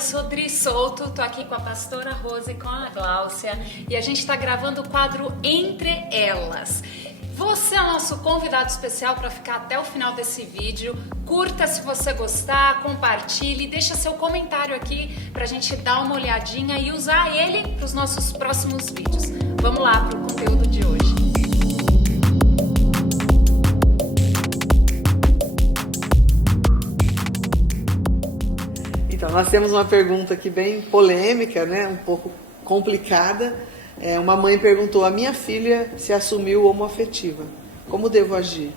eu sou Dri Souto, tô aqui com a pastora Rose e com a Gláucia e a gente tá gravando o quadro Entre Elas. Você é o nosso convidado especial para ficar até o final desse vídeo. Curta se você gostar, compartilhe, deixa seu comentário aqui pra gente dar uma olhadinha e usar ele para os nossos próximos vídeos. Vamos lá pro conteúdo de hoje. Então, nós temos uma pergunta aqui bem polêmica, né? Um pouco complicada. Uma mãe perguntou: a minha filha se assumiu homoafetiva, como devo agir?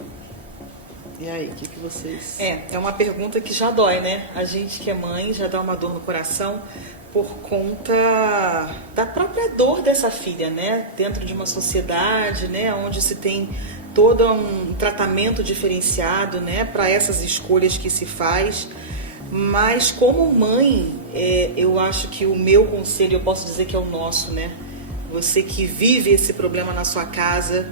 E aí, o que vocês... É uma pergunta que já dói, né? A gente que é mãe já dá uma dor no coração por conta da própria dor dessa filha, né? Dentro de uma sociedade, né? Onde se tem todo um tratamento diferenciado, né? Para essas escolhas que se faz. Mas como mãe, eu acho que o meu conselho, eu posso dizer que é o nosso, né? Você que vive esse problema na sua casa,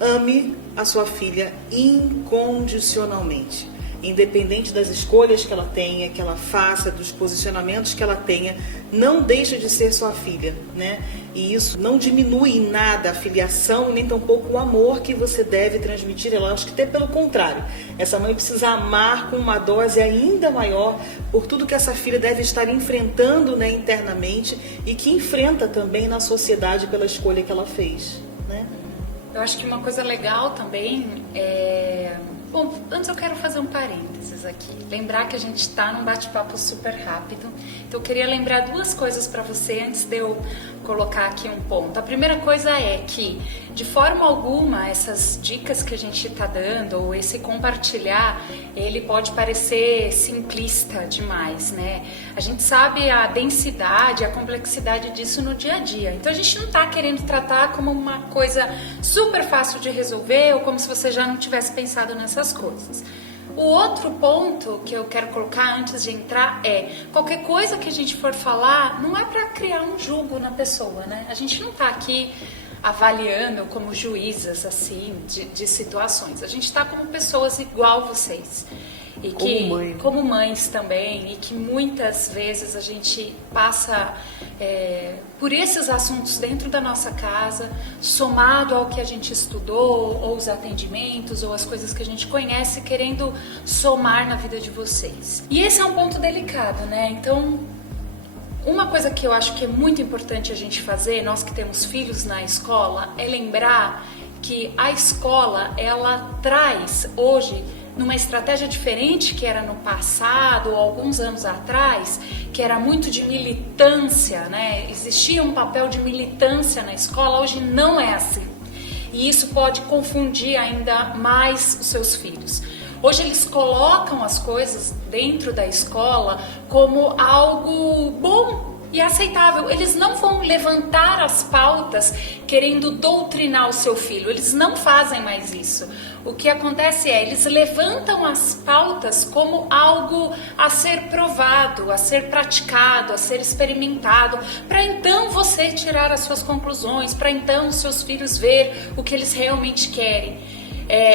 ame a sua filha incondicionalmente. Independente das escolhas que ela tenha, que ela faça, dos posicionamentos que ela tenha, não deixa de ser sua filha, né? E isso não diminui em nada a filiação, nem tampouco o amor que você deve transmitir. Eu acho que até pelo contrário. Essa mãe precisa amar com uma dose ainda maior por tudo que essa filha deve estar enfrentando, né, internamente, e que enfrenta também na sociedade pela escolha que ela fez, né? Eu acho que uma coisa legal também é... Bom, antes eu quero fazer um parênteses aqui. Lembrar que a gente está num bate-papo super rápido. Então eu queria lembrar duas coisas para você antes de eu colocar aqui um ponto. A primeira coisa é que, de forma alguma, essas dicas que a gente está dando, ou esse compartilhar, ele pode parecer simplista demais, né? A gente sabe a densidade, a complexidade disso no dia a dia. Então a gente não está querendo tratar como uma coisa super fácil de resolver ou como se você já não tivesse pensado nessas coisas. O outro ponto que eu quero colocar antes de entrar é: qualquer coisa que a gente for falar não é para criar um julgo na pessoa, né? A gente não está aqui avaliando como juízas assim de situações. A gente está como pessoas igual vocês. E que, como mães também, e que muitas vezes a gente passa por esses assuntos dentro da nossa casa, somado ao que a gente estudou, ou os atendimentos, ou as coisas que a gente conhece, querendo somar na vida de vocês. E esse é um ponto delicado, né? Então, uma coisa que eu acho que é muito importante a gente fazer, nós que temos filhos na escola, é lembrar que a escola, ela traz hoje, numa estratégia diferente que era no passado ou alguns anos atrás, que era muito de militância, né? Existia um papel de militância na escola, hoje não é assim. E isso pode confundir ainda mais os seus filhos. Hoje eles colocam as coisas dentro da escola como algo bom e aceitável. Eles não vão levantar as pautas querendo doutrinar o seu filho. Eles não fazem mais isso. O que acontece é, eles levantam as pautas como algo a ser provado, a ser praticado, a ser experimentado, para então você tirar as suas conclusões, para então os seus filhos ver o que eles realmente querem.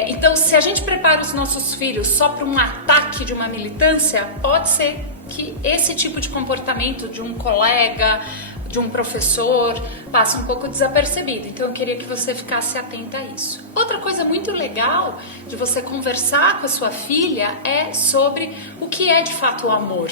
Então, se a gente prepara os nossos filhos só para um ataque de uma militância, pode ser que esse tipo de comportamento de um colega, de um professor, passe um pouco desapercebido. Então eu queria que você ficasse atenta a isso. Outra coisa muito legal de você conversar com a sua filha é sobre o que é de fato o amor.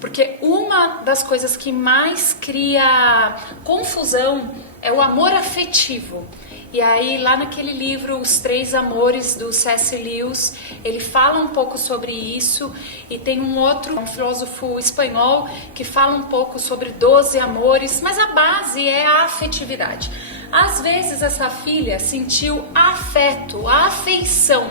Porque uma das coisas que mais cria confusão é o amor afetivo. E aí, lá naquele livro, Os Três Amores, do C.S. Lewis, ele fala um pouco sobre isso. E tem um filósofo espanhol, que fala um pouco sobre 12 amores, mas a base é a afetividade. Às vezes, essa filha sentiu afeto, afeição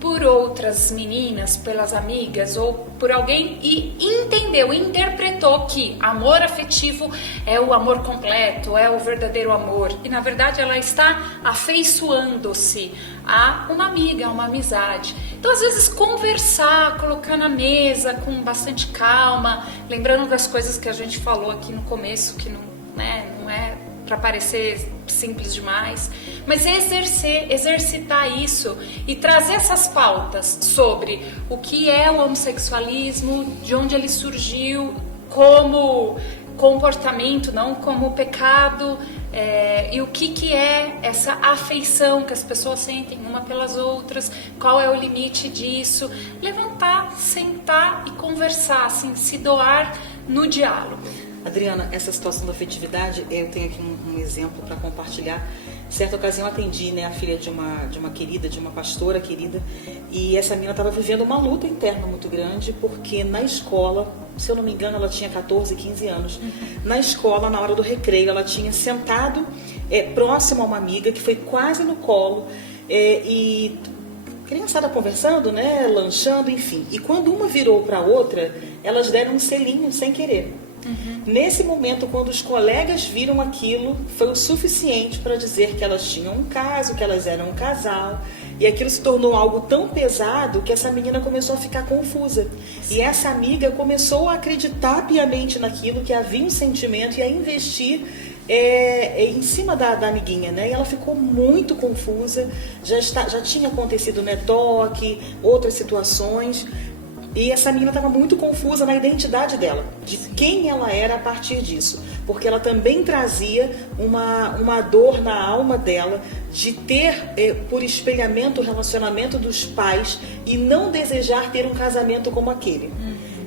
por outras meninas, pelas amigas ou por alguém e entendeu, interpretou que amor afetivo é o amor completo, é o verdadeiro amor. E na verdade ela está afeiçoando-se a uma amiga, a uma amizade. Então às vezes conversar, colocar na mesa com bastante calma, lembrando das coisas que a gente falou aqui no começo, que não é para parecer simples demais, mas exercitar isso e trazer essas pautas sobre o que é o homossexualismo, de onde ele surgiu, como comportamento, não como pecado, e o que é essa afeição que as pessoas sentem uma pelas outras, qual é o limite disso, levantar, sentar e conversar, assim, se doar no diálogo. Adriana, essa situação da afetividade, eu tenho aqui um exemplo para compartilhar. Certa ocasião eu atendi, né, a filha de uma querida, de uma pastora querida, e essa menina estava vivendo uma luta interna muito grande, porque na escola, se eu não me engano, ela tinha 14, 15 anos. Na escola, na hora do recreio, ela tinha sentado próximo a uma amiga, que foi quase no colo, e criançada conversando, né, lanchando, enfim. E quando uma virou para a outra, elas deram um selinho sem querer. Nesse momento, quando os colegas viram aquilo, foi o suficiente para dizer que elas tinham um caso, que elas eram um casal. E aquilo se tornou algo tão pesado que essa menina começou a ficar confusa. E essa amiga começou a acreditar piamente naquilo, que havia um sentimento, e a investir em cima da amiguinha, né? E ela ficou muito confusa. Já tinha acontecido, né, toque, outras situações. E essa menina estava muito confusa na identidade dela, de quem ela era a partir disso. Porque ela também trazia uma dor na alma dela de ter, por espelhamento, o relacionamento dos pais e não desejar ter um casamento como aquele.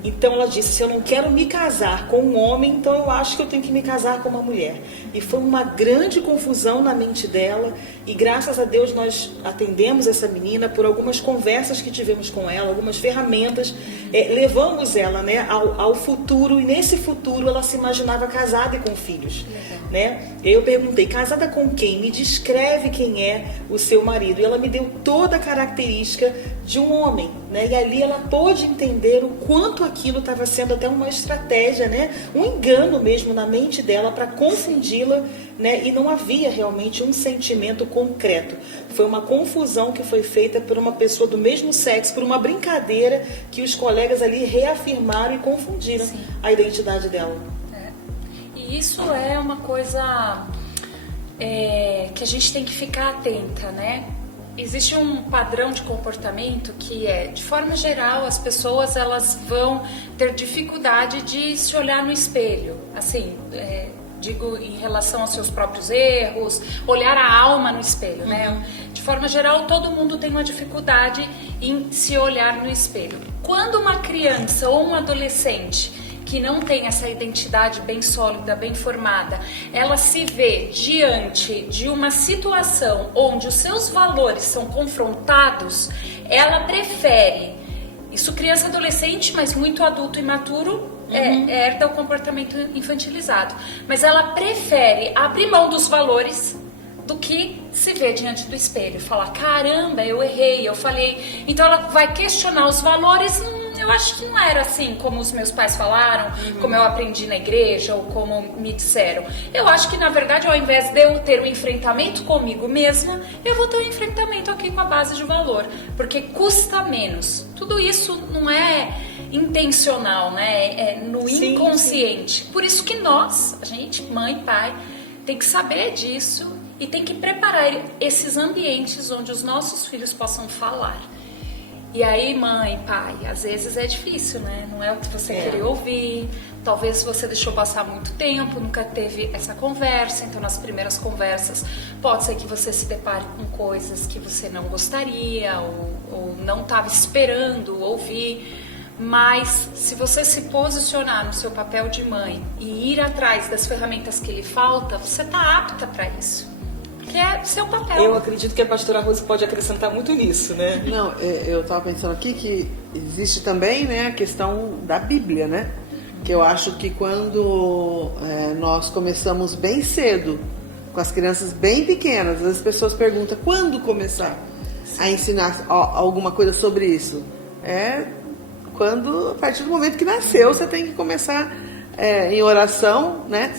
Então ela disse, se eu não quero me casar com um homem, então eu acho que eu tenho que me casar com uma mulher. E foi uma grande confusão na mente dela, e graças a Deus nós atendemos essa menina por algumas conversas que tivemos com ela, algumas ferramentas, levamos ela, né, ao futuro, e nesse futuro ela se imaginava casada e com filhos. Né? Eu perguntei, casada com quem? Me descreve quem é o seu marido. E ela me deu toda a característica de um homem, né? E ali ela pôde entender o quanto aquilo estava sendo até uma estratégia, né? Um engano mesmo na mente dela para confundi-la, né? E não havia realmente um sentimento concreto. Foi uma confusão que foi feita por uma pessoa do mesmo sexo, por uma brincadeira que os colegas ali reafirmaram e confundiram a identidade dela. E isso é uma coisa que a gente tem que ficar atenta, né? Existe um padrão de comportamento que de forma geral, as pessoas elas vão ter dificuldade de se olhar no espelho, assim, digo em relação aos seus próprios erros, olhar a alma no espelho, né? De forma geral, todo mundo tem uma dificuldade em se olhar no espelho. Quando uma criança ou um adolescente que não tem essa identidade bem sólida, bem formada, ela se vê diante de uma situação onde os seus valores são confrontados, ela prefere, isso criança adolescente, mas muito adulto e imaturo, herda o comportamento infantilizado, mas ela prefere abrir mão dos valores do que se ver diante do espelho, falar, caramba, eu errei, eu falhei. Então ela vai questionar os valores, eu acho que não era assim como os meus pais falaram, como eu aprendi na igreja ou como me disseram. Eu acho que na verdade, ao invés de eu ter um enfrentamento comigo mesma, eu vou ter um enfrentamento aqui com a base de valor, porque custa menos. Tudo isso não é intencional, né? É no inconsciente. Por isso que nós, a gente, mãe, pai, tem que saber disso e tem que preparar esses ambientes onde os nossos filhos possam falar. E aí, mãe, pai, às vezes é difícil, né? Não é o que você queria ouvir. Talvez você deixou passar muito tempo, nunca teve essa conversa. Então, nas primeiras conversas, pode ser que você se depare com coisas que você não gostaria ou não estava esperando ouvir. Mas, se você se posicionar no seu papel de mãe e ir atrás das ferramentas que lhe faltam, você está apta para isso. Que é seu papel. Eu acredito que a pastora Rose pode acrescentar muito nisso, né? Não, eu estava pensando aqui que existe também, né, a questão da Bíblia, né? Que eu acho que quando nós começamos bem cedo, com as crianças bem pequenas, as pessoas perguntam, quando começar a ensinar alguma coisa sobre isso? Quando, a partir do momento que nasceu, você tem que começar em oração, né?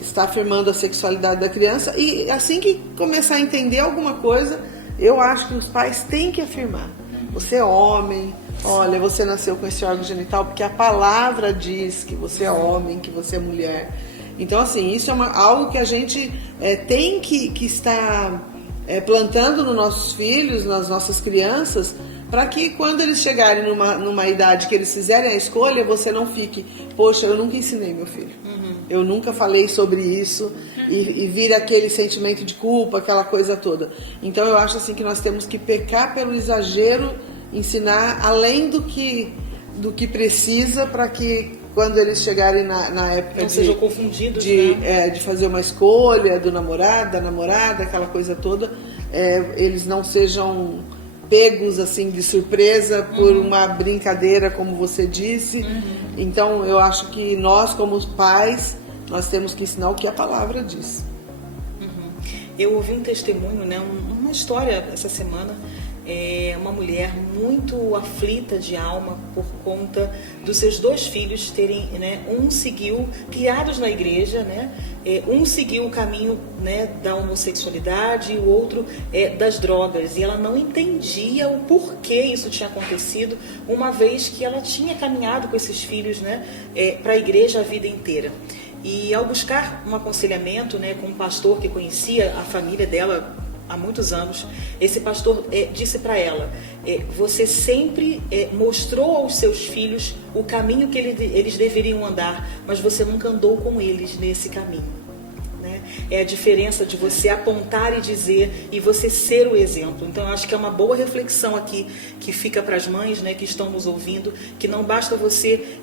Está afirmando a sexualidade da criança, e assim que começar a entender alguma coisa, eu acho que os pais têm que afirmar, você é homem, olha, você nasceu com esse órgão genital porque a palavra diz que você é homem, que você é mulher. Então assim, isso é algo que a gente tem que estar plantando nos nossos filhos, nas nossas crianças, para que quando eles chegarem numa idade que eles fizerem a escolha, você não fique, poxa, eu nunca ensinei meu filho, eu nunca falei sobre isso, e vira aquele sentimento de culpa, aquela coisa toda. Então eu acho assim que nós temos que pecar pelo exagero, ensinar além do que precisa, para que quando eles chegarem na época não sejam confundidos, de fazer uma escolha do namorado, da namorada, aquela coisa toda, eles não sejam pegos assim de surpresa por uma brincadeira, como você disse. Então eu acho que nós, como pais, nós temos que ensinar o que a palavra diz. Eu ouvi um testemunho, né, uma história essa semana, uma mulher muito aflita de alma por conta dos seus 2 filhos terem, né, um seguiu, criados na igreja, né, um seguiu o caminho, né, da homossexualidade e o outro das drogas, e ela não entendia o porquê isso tinha acontecido, uma vez que ela tinha caminhado com esses filhos, né, para a igreja a vida inteira. E ao buscar um aconselhamento, né, com um pastor que conhecia a família dela há muitos anos, esse pastor disse para ela, você sempre mostrou aos seus filhos o caminho que eles deveriam andar, mas você nunca andou com eles nesse caminho. Né? É a diferença de você apontar e dizer e você ser o exemplo. Então eu acho que é uma boa reflexão aqui que fica para as mães, né, que estão nos ouvindo, que não basta você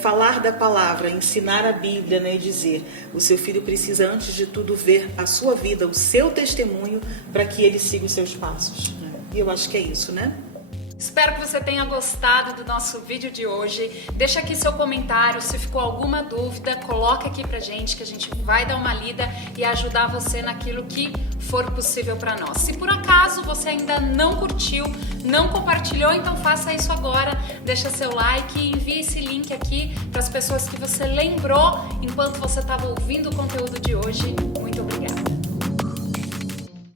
falar da palavra, ensinar a Bíblia, né, e dizer, o seu filho precisa antes de tudo ver a sua vida, o seu testemunho, para que ele siga os seus passos. E eu acho que é isso, né? Espero que você tenha gostado do nosso vídeo de hoje. Deixa aqui seu comentário, se ficou alguma dúvida, coloca aqui pra gente que a gente vai dar uma lida e ajudar você naquilo que for possível para nós. Se por acaso você ainda não curtiu, não compartilhou, então faça isso agora. Deixa seu like e envie esse link aqui para as pessoas que você lembrou enquanto você estava ouvindo o conteúdo de hoje. Muito obrigada.